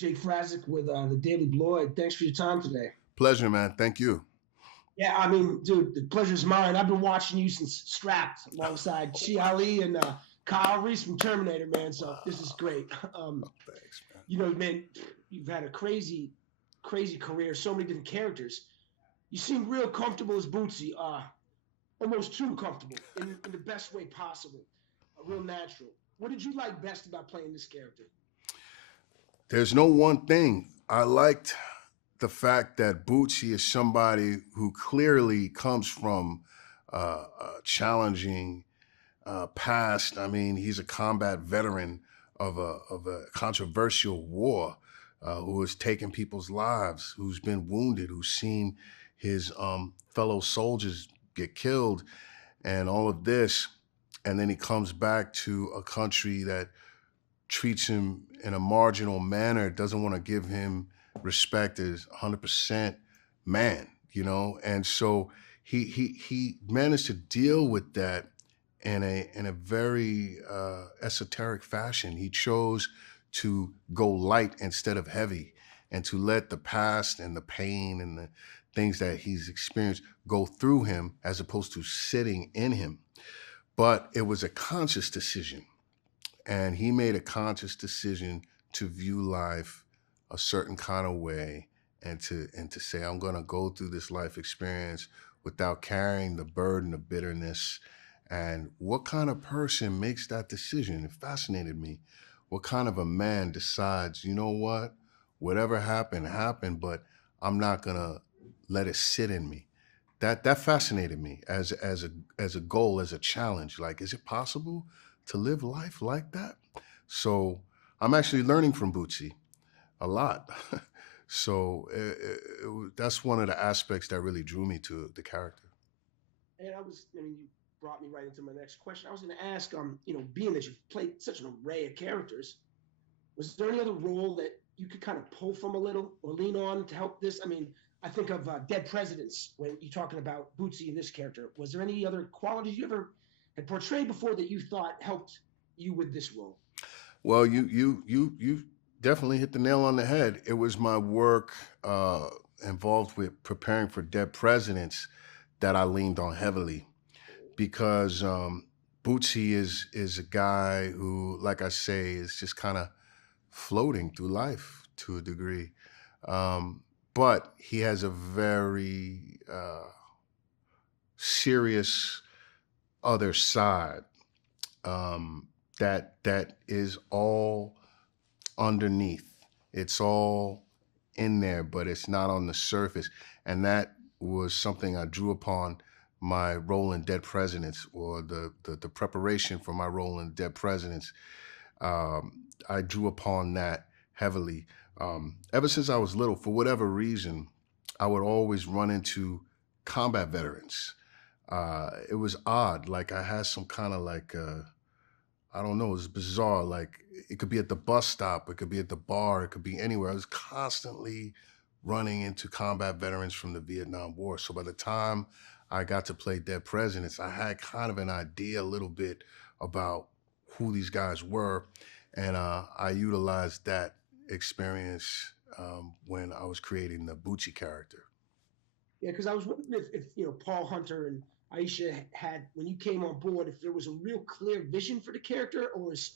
Jake Frazic with the Daily Bloid. Thanks for your time today. Pleasure, man. Thank you. Yeah, I mean, dude, the pleasure's mine. I've been watching you since Strapped alongside Chi Ali and Kyle Reese from Terminator, man. So this is great. Thanks, man. Man, you've had a crazy, crazy career, so many different characters. You seem real comfortable as Bootsy, almost too comfortable in the best way possible, real natural. What did you like best about playing this character? There's no one thing. I liked the fact that Bootsy is somebody who clearly comes from a challenging past. I mean, he's a combat veteran of a controversial war, who has taken people's lives, who's been wounded, who's seen his fellow soldiers get killed, and all of this. And then he comes back to a country that treats him in a marginal manner, doesn't want to give him respect as 100% man, and so he managed to deal with that in a very esoteric fashion. He chose to go light instead of heavy, and to let the past and the pain and the things that he's experienced go through him, as opposed to sitting in him. But it was a conscious decision, and he made a conscious decision to view life a certain kind of way, and to say, I'm going to go through this life experience without carrying the burden of bitterness. And what kind of person makes that decision? It fascinated me. What kind of a man decides, you know what, whatever happened, happened, but I'm not going to let it sit in me. That fascinated me as a goal, as a challenge. Like, is it possible to live life like that? So I'm actually learning from Bootsy a lot. So that's one of the aspects that really drew me to the character. And you brought me right into my next question. I was going to ask, being that you've played such an array of characters, was there any other role that you could kind of pull from a little or lean on to help this? I mean, I think of Dead Presidents when you're talking about Bootsy and this character. Was there any other qualities you ever had portrayed before that you thought helped you with this role? Well, you definitely hit the nail on the head. It was my work involved with preparing for Dead Presidents that I leaned on heavily, because Bootsy is a guy who, like I say, is just kind of floating through life to a degree. But he has a very serious other side, that is all underneath. It's all in there, but it's not on the surface. And that was something I drew upon my role in Dead Presidents, or the preparation for my role in Dead Presidents. I drew upon that heavily. Ever since I was little, for whatever reason, I would always run into combat veterans. It was odd. Like, I had some kind of like, I don't know, it was bizarre. Like, it could be at the bus stop, it could be at the bar, it could be anywhere. I was constantly running into combat veterans from the Vietnam War. So by the time I got to play Dead Presidents, I had kind of an idea a little bit about who these guys were. And I utilized that experience when I was creating the Bootsy character. Yeah, because I was wondering if Paul Hunter and Aisha had, when you came on board, if there was a real clear vision for the character, or was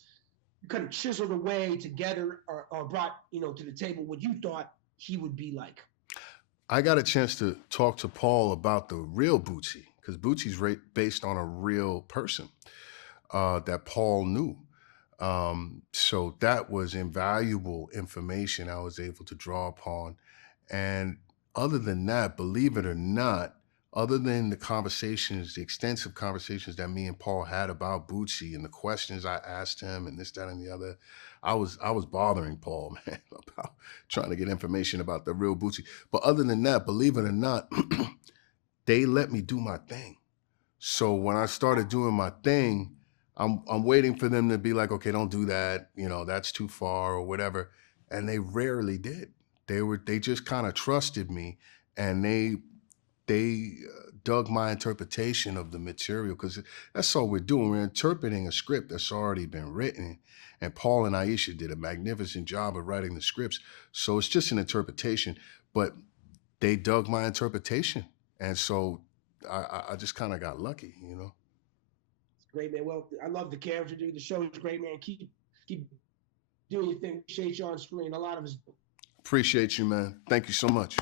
you kind of chiseled away together, or brought to the table what you thought he would be like. I got a chance to talk to Paul about the real Bootsy, because Bootsy's based on a real person that Paul knew. So that was invaluable information I was able to draw upon. And other than that, believe it or not, other than the conversations, the extensive conversations that me and Paul had about Bootsy and the questions I asked him and this, that, and the other, I was bothering Paul, man, about trying to get information about the real Bootsy. But other than that, believe it or not, they let me do my thing. So when I started doing my thing, I'm waiting for them to be like, okay, don't do that, that's too far or whatever. And they rarely did. They just kind of trusted me, and they dug my interpretation of the material, because that's all we're doing. We're interpreting a script that's already been written, and Paul and Aisha did a magnificent job of writing the scripts. So it's just an interpretation, but they dug my interpretation. And so I just kind of got lucky, you know? It's great, man. Well, I love the character, dude. The show is great, man. Keep doing your thing. Appreciate you on screen. A lot of us. Appreciate you, man. Thank you so much.